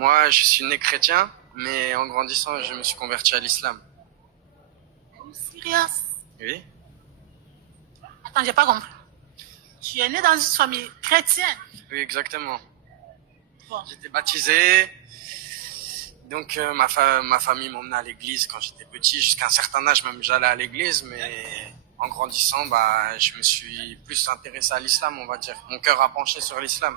Moi, je suis né chrétien, mais en grandissant, je me suis converti à l'islam. Serious? Oui. Attends, j'ai pas compris. Tu es né dans une famille chrétienne? Oui, exactement. Bon. J'étais baptisé. Donc, ma famille m'emmenait à l'église quand j'étais petit. Jusqu'à un certain âge, même, j'allais à l'église. Mais en grandissant, bah, je me suis plus intéressé à l'islam, on va dire. Mon cœur a penché sur l'islam.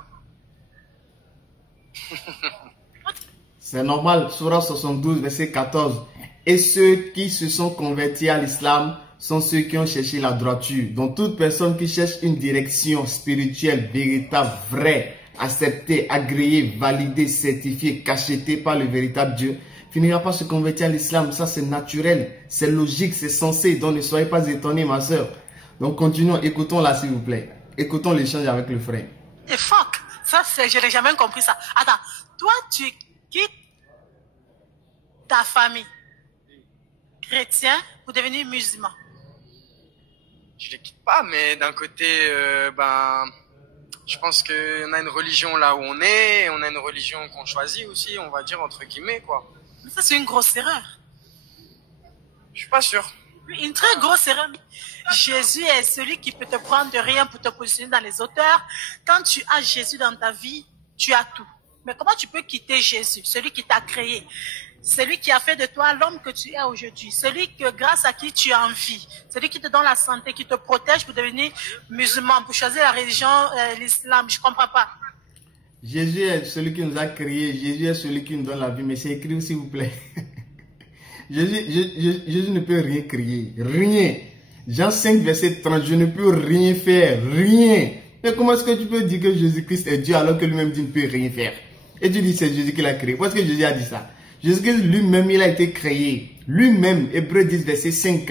C'est normal, Surah 72, verset 14. Et ceux qui se sont convertis à l'islam sont ceux qui ont cherché la droiture. Donc toute personne qui cherche une direction spirituelle, véritable, vraie, acceptée, agréée, validée, certifiée, cachetée par le véritable Dieu, finira par se convertir à l'islam. Ça c'est naturel, c'est logique, c'est censé. Donc ne soyez pas étonnés, ma soeur. Donc continuons, écoutons-la s'il vous plaît. Écoutons l'échange avec le frère. Et fuck, ça c'est, je n'ai jamais compris ça. Attends, toi tu quittes ta famille chrétien pour devenir musulman. Je les quitte pas, mais d'un côté, ben, je pense qu'on a une religion là où on est, on a une religion qu'on choisit aussi, on va dire entre guillemets, quoi. Mais ça c'est une grosse erreur. Je suis pas sûr. Oui, une très grosse erreur. Jésus est celui qui peut te prendre de rien pour te positionner dans les hauteurs. Quand tu as Jésus dans ta vie, tu as tout. Mais comment tu peux quitter Jésus, celui qui t'a créé, celui qui a fait de toi l'homme que tu es aujourd'hui, celui que grâce à qui tu es en vie, celui qui te donne la santé, qui te protège pour devenir musulman, pour choisir la religion, l'islam, je comprends pas. Jésus est celui qui nous a créés, Jésus est celui qui nous donne la vie, mais c'est écrit s'il vous plaît. Jésus ne peut rien créer, rien. Jean 5 verset 30, je ne peux rien faire, rien. Mais comment est-ce que tu peux dire que Jésus-Christ est Dieu alors que lui-même dit ne peut rien faire? Et tu dis c'est Jésus qui l'a créé. Où est-ce que Jésus a dit ça? Jésus-Christ lui-même, il a été créé. Lui-même, Hébreux 10 verset 5.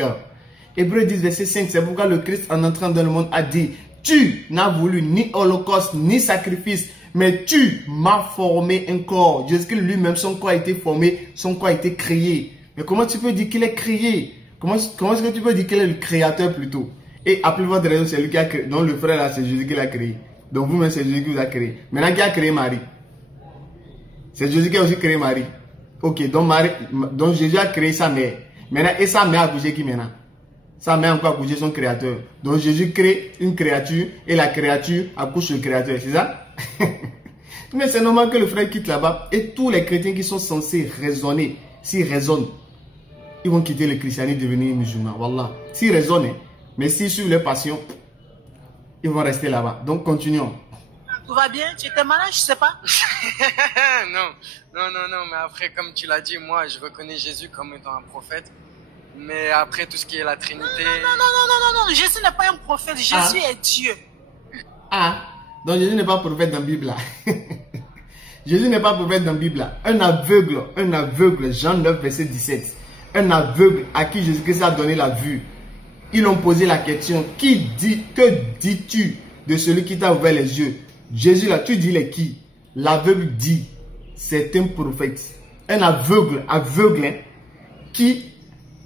Hébreux 10 verset 5, c'est pourquoi le Christ en entrant dans le monde a dit, tu n'as voulu ni holocauste, ni sacrifice, mais tu m'as formé un corps. Jésus-Christ lui-même, son corps a été formé, son corps a été créé. Mais comment tu peux dire qu'il est créé? Comment est-ce que tu peux dire qu'il est le créateur plutôt? Et à plus forte raison, c'est lui qui a créé. Donc le frère là, c'est Jésus qui l'a créé. Donc vous-même, c'est Jésus qui vous a créé. Maintenant, qui a créé Marie? C'est Jésus qui a aussi créé Marie. Ok, donc Jésus a créé sa mère. Maintenant, et sa mère a accouché qui maintenant? Sa mère a encore accouché son créateur. Donc Jésus crée une créature et la créature accouche le créateur, c'est ça? Mais c'est normal que le frère quitte là-bas. Et tous les chrétiens qui sont censés raisonner, s'ils raisonnent, ils vont quitter le christianisme et devenir musulmans. Wallah. S'ils raisonnent, mais s'ils suivent leur passion, ils vont rester là-bas. Donc continuons. Tout va bien? Tu étais malade, je sais pas. Non, mais après, comme tu l'as dit, moi, je reconnais Jésus comme étant un prophète. Mais après, tout ce qui est la Trinité... Non, Jésus n'est pas un prophète, Jésus est Dieu. Ah, donc Jésus n'est pas prophète dans la Bible là. Jésus n'est pas prophète dans la Bible là. Un aveugle, Jean 9, verset 17. Un aveugle à qui Jésus-Christ a donné la vue. Ils l'ont posé la question, que dis-tu de celui qui t'a ouvert les yeux? Jésus là, tu dis les qui? L'aveugle dit, c'est un prophète. Un aveugle, hein, qui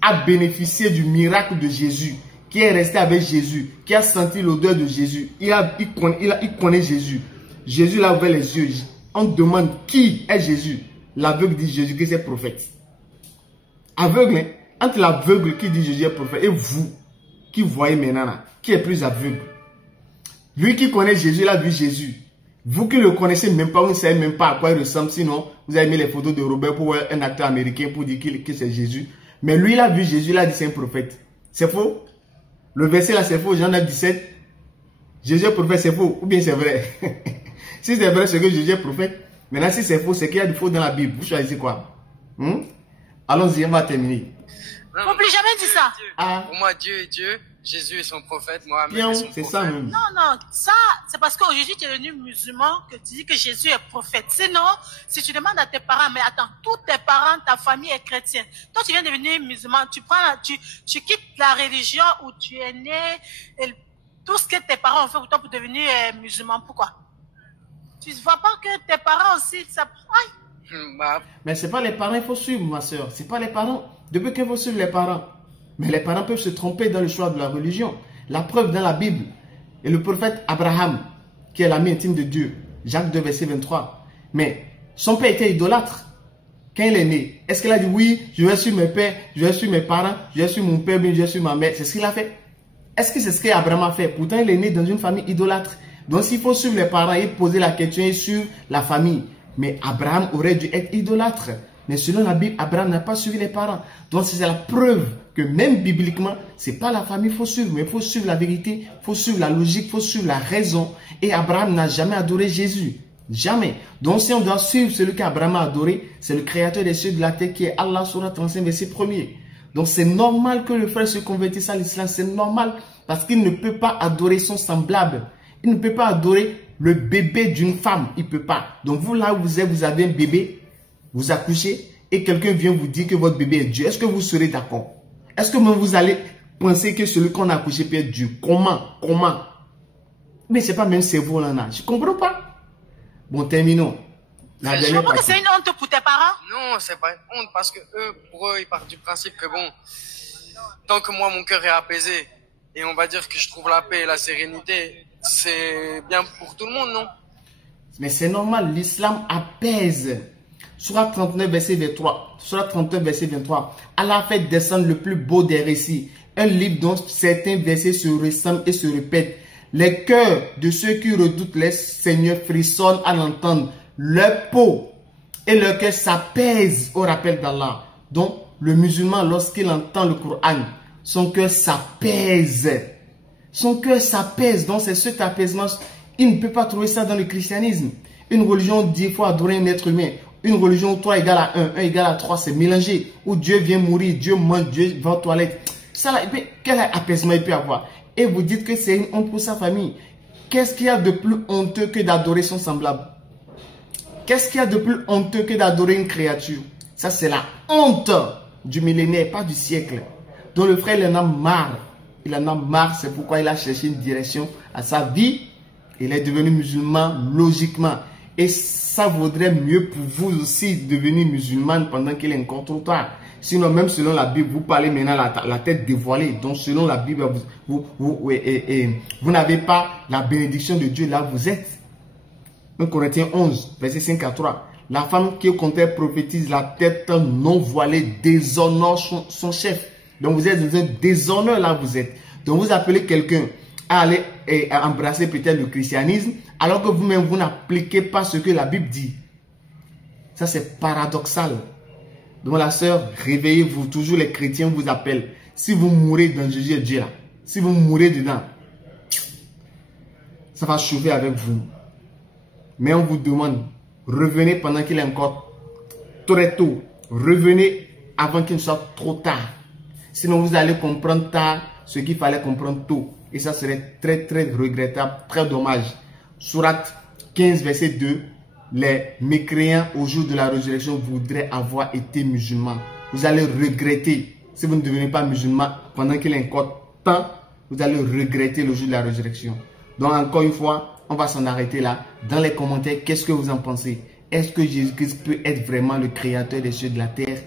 a bénéficié du miracle de Jésus, qui est resté avec Jésus, qui a senti l'odeur de Jésus. Il connaît Jésus. Jésus l'a ouvert les yeux. On demande qui est Jésus. L'aveugle dit Jésus qui est prophète. Aveugle, hein? Entre l'aveugle qui dit Jésus est prophète et vous qui voyez maintenant, là, qui est plus aveugle? Lui qui connaît Jésus, il a vu Jésus. Vous qui ne le connaissez même pas, vous ne savez même pas à quoi il ressemble. Sinon, vous avez mis les photos de Robert pour un acteur américain pour dire que c'est Jésus. Mais lui, il a vu Jésus, il a dit c'est un prophète. C'est faux? Le verset là, c'est faux. Jean 9, 17. Jésus est prophète, c'est faux. Ou bien c'est vrai? Si c'est vrai, c'est que Jésus est prophète. Maintenant, si c'est faux, c'est qu'il y a du faux dans la Bible. Vous choisissez quoi? Allons-y, on va terminer. On ne peut jamais dire ça. Pour moi, Dieu est Dieu, Jésus est son prophète, Mohamed est son prophète. C'est ça même. Non, ça, c'est parce qu'aujourd'hui tu es devenu musulman que tu dis que Jésus est prophète. Sinon, si tu demandes à tes parents, mais attends, tous tes parents, ta famille est chrétienne. Toi, tu viens de devenir musulman, tu quittes la religion où tu es né, et tout ce que tes parents ont fait pour toi pour devenir musulman. Pourquoi? Tu ne vois pas que tes parents aussi, ça... Aïe. Mais ce n'est pas les parents qu'il faut suivre, ma soeur. Ce n'est pas les parents. Depuis qu'il faut suivre les parents. Mais les parents peuvent se tromper dans le choix de la religion. La preuve dans la Bible. Et le prophète Abraham, qui est l'ami intime de Dieu. Jacques 2, verset 23. Mais Son père était idolâtre. Quand il est né, est-ce qu'il a dit oui, je vais suivre mes pères, je vais suivre mes parents, je vais suivre mon père, je vais suivre ma mère? C'est ce qu'il a fait. Est-ce que c'est ce qu'Abraham a fait? Pourtant, il est né dans une famille idolâtre. Donc, s'il faut suivre les parents et poser la question et suivre la famille. Mais Abraham aurait dû être idolâtre. Mais selon la Bible, Abraham n'a pas suivi les parents. Donc, c'est la preuve que même bibliquement, ce n'est pas la famille qu'il faut suivre, mais il faut suivre la vérité, il faut suivre la logique, il faut suivre la raison. Et Abraham n'a jamais adoré Jésus. Jamais. Donc, si on doit suivre celui qu'Abraham a adoré, c'est le créateur des cieux et de la terre qui est Allah, Surah 35, verset 1er. Donc, c'est normal que le frère se convertisse à l'islam. C'est normal parce qu'il ne peut pas adorer son semblable. Il ne peut pas adorer le bébé d'une femme. Il ne peut pas. Donc, vous, là où vous êtes, vous avez un bébé, vous accouchez et quelqu'un vient vous dire que votre bébé est Dieu. Est-ce que vous serez d'accord? Est-ce que vous allez penser que celui qu'on a accouché peut être Dieu? Comment? Mais ce n'est pas même cerveau là. Je ne comprends pas. Bon, terminons. Je comprends que c'est une honte pour tes parents. Non, c'est pas une honte parce que pour eux, ils partent du principe que bon, tant que moi mon cœur est apaisé et on va dire que je trouve la paix et la sérénité, c'est bien pour tout le monde, non? Mais c'est normal, l'islam apaise. Surah 39, verset 23. Surah 39, verset 23. Allah a fait descendre le plus beau des récits. Un livre dont certains versets se ressemblent et se répètent. Les cœurs de ceux qui redoutent les seigneurs frissonnent à l'entendre. Leur peau et leur cœur s'apaisent au rappel d'Allah. Donc, le musulman, lorsqu'il entend le Coran, son cœur s'apaise. Son cœur s'apaise. Donc, c'est cet apaisement. Il ne peut pas trouver ça dans le christianisme. Une religion dit qu'il faut adorer un être humain. Une religion où 3 égale à 1, 1 égale à 3, c'est mélangé. Où Dieu vient mourir, Dieu mange, Dieu va aux toilettes. Ça, là, quel apaisement il peut avoir? Et vous dites que c'est une honte pour sa famille. Qu'est-ce qu'il y a de plus honteux que d'adorer son semblable? Qu'est-ce qu'il y a de plus honteux que d'adorer une créature? Ça, c'est la honte du millénaire, pas du siècle. Donc le frère, il en a marre. Il en a marre, c'est pourquoi il a cherché une direction à sa vie. Il est devenu musulman logiquement. Et ça vaudrait mieux pour vous aussi devenir musulman pendant qu'il est encore trop tard. Sinon, même selon la Bible, vous parlez maintenant la tête dévoilée. Donc, selon la Bible, vous n'avez pas la bénédiction de Dieu là où vous êtes. 1 Corinthiens 11, verset 5 à 3. La femme qui au contraire prophétise la tête non voilée déshonore son chef. Donc, vous êtes dans un déshonneur là où vous êtes. Donc, vous appelez quelqu'un à aller à embrasser peut-être le christianisme, alors que vous-même, vous n'appliquez pas ce que la Bible dit. Ça, c'est paradoxal. Donc la sœur, réveillez-vous. Toujours les chrétiens vous appellent. Si vous mourrez dans Jésus, Dieu là, si vous mourrez dedans, ça va chauffer avec vous. Mais on vous demande, revenez pendant qu'il est encore très tôt. Revenez avant qu'il ne soit trop tard. Sinon, vous allez comprendre tard ce qu'il fallait comprendre tôt. Et ça serait très, très regrettable, très dommage. Sourate 15, verset 2. Les mécréants au jour de la résurrection voudraient avoir été musulmans. Vous allez regretter, si vous ne devenez pas musulman pendant qu'il est encore temps, vous allez regretter le jour de la résurrection. Donc encore une fois, on va s'en arrêter là. Dans les commentaires, qu'est-ce que vous en pensez? Est-ce que Jésus-Christ peut être vraiment le créateur des cieux et de la terre?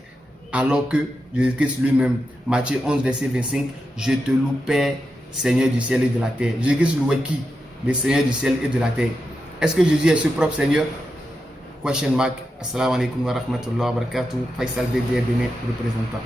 Alors que Jésus-Christ lui-même, Matthieu 11, verset 25, je te loue Père, Seigneur du ciel et de la terre. Jésus-Christ louait qui? Le Seigneur du ciel et de la terre. Est-ce que Jésus est ce propre Seigneur? Question mark. Assalamu alaikum wa rahmatullahi wa barakatuh. Faisal Bédier Bénin, représentant.